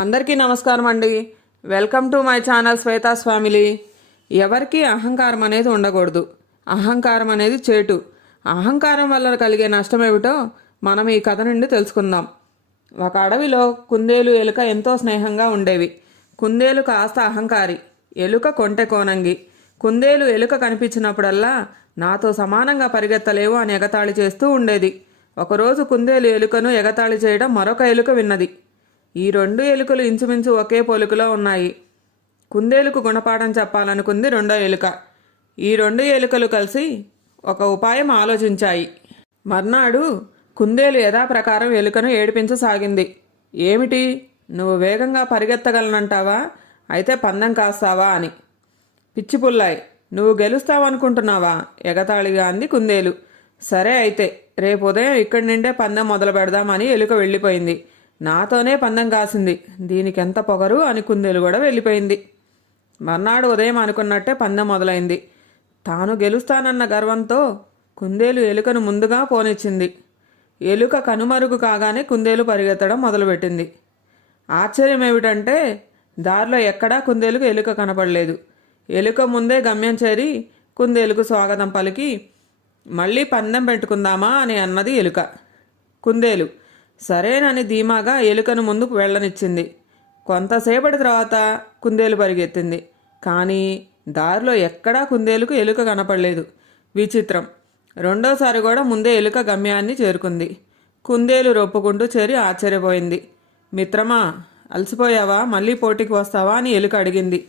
అందరికీ నమస్కారం అండి. Welcome to my channel Shweta's family. ఎవరికి అహంకారం అనేది ఉండకూడదు. అహంకారం అనేది చేటు. అహంకారం వల్ల కలిగే నష్టం ఏమిటో మనం ఈ కథ నుండి తెలుసుకుందాం. ఒక అడవిలో కుందేలు ఎలుక ఎంతో స్నేహంగా ఉండేవి. కుందేలు కాస్త అహంకారి, ఎలుక కొంటె కోనంగి. కుందేలు ఎలుక కనిపించినప్పుడల్లా నాతో సమానంగా పరిగెత్తలేవు అని ఎగతాళి చేస్తూ ఉండేది. ఒకరోజు కుందేలు ఎలుకను ఎగతాళి చేయడం మరొక ఎలుక విన్నది. ఈ రెండు ఎలుకలు ఇంచుమించు ఒకే పోలికలో ఉన్నాయి. కుందేలుకు గుణపాఠం చెప్పాలనుకుంది రెండో ఎలుక. ఈ రెండు ఎలుకలు కలిసి ఒక ఉపాయం ఆలోచించాయి. మర్నాడు కుందేలు యథాప్రకారం ఎలుకను ఏడిపించసాగింది. ఏమిటి, నువ్వు వేగంగా పరిగెత్తగలనంటావా? అయితే పందెం కాస్తావా అని. పిచ్చిపుల్లాయ్, నువ్వు గెలుస్తావనుకుంటున్నావా? ఎగతాళిగా అంది కుందేలు. సరే అయితే రేపు ఉదయం ఇక్కడి నుండే పందెం మొదలు పెడదామని ఎలుక వెళ్ళిపోయింది. నాతోనే పందెం కాసింది, దీనికెంత పొగరు అని కుందేలు కూడా వెళ్ళిపోయింది. మర్నాడు ఉదయం అనుకున్నట్టే పందెం మొదలైంది. తాను గెలుస్తానన్న గర్వంతో కుందేలు ఎలుకను ముందుగా పోనిచ్చింది. ఎలుక కనుమరుగు కాగానే కుందేలు పరిగెత్తడం మొదలుపెట్టింది. ఆశ్చర్యం ఏమిటంటే దారిలో ఎక్కడా కుందేలుకు ఎలుక కనపడలేదు. ఎలుక ముందే గమ్యం చేరి కుందేలుకు స్వాగతం పలికి మళ్ళీ పందెం పెట్టుకుందామా అని అన్నది ఎలుక. కుందేలు సరేనని ధీమాగా ఎలుకను ముందుకు వెళ్ళనిచ్చింది. కొంతసేపటి తర్వాత కుందేలు పరిగెత్తింది. కానీ దారిలో ఎక్కడా కుందేలుకు ఎలుక కనపడలేదు. విచిత్రం. రెండోసారి కూడా ముందే ఎలుక గమ్యాన్ని చేరుకుంది. కుందేలు రొప్పుకుంటూ చేరి ఆశ్చర్యపోయింది. మిత్రమా, అలసిపోయావా? మళ్ళీ పోటీకి వస్తావా అని ఎలుక అడిగింది.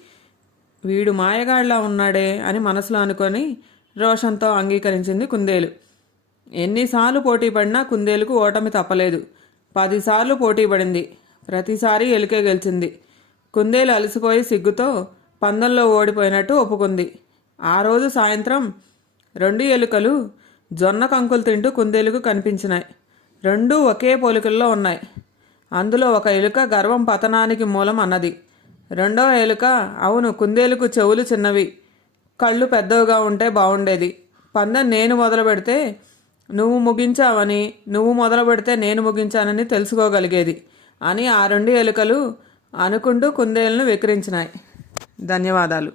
వీడు మాయగాళ్లా ఉన్నాడే అని మనసులో అనుకొని రోషంతో అంగీకరించింది కుందేలు. ఎన్నిసార్లు పోటీ పడినా కుందేలుకు ఓటమి తప్పలేదు. 10 సార్లు పోటీ పడింది. ప్రతిసారి ఎలుకే గెలిచింది. కుందేలు అలసిపోయి సిగ్గుతో పందెంలో ఓడిపోయినట్టు ఒప్పుకుంది. ఆ రోజు సాయంత్రం రెండు ఎలుకలు జొన్న కంకులు తింటూ కుందేలుకు కనిపించినాయి. రెండూ ఒకే పోలికల్లో ఉన్నాయి. అందులో ఒక ఎలుక గర్వం పతనానికి మూలం అన్నది. రెండో ఎలుక అవును, కుందేలుకు చెవులు చిన్నవి, కళ్ళు పెద్దవిగా ఉంటే బాగుండేది. పందెం నేను మొదలు పెడితే నువ్వు ముగించావని, నువ్వు మొదలు పెడితే నేను ముగించానని తెలుసుకోగలిగేది అని ఆ రెండు ఎలుకలు అనుకుంటూ కుందేలును వెక్కిరించినాయి. ధన్యవాదాలు.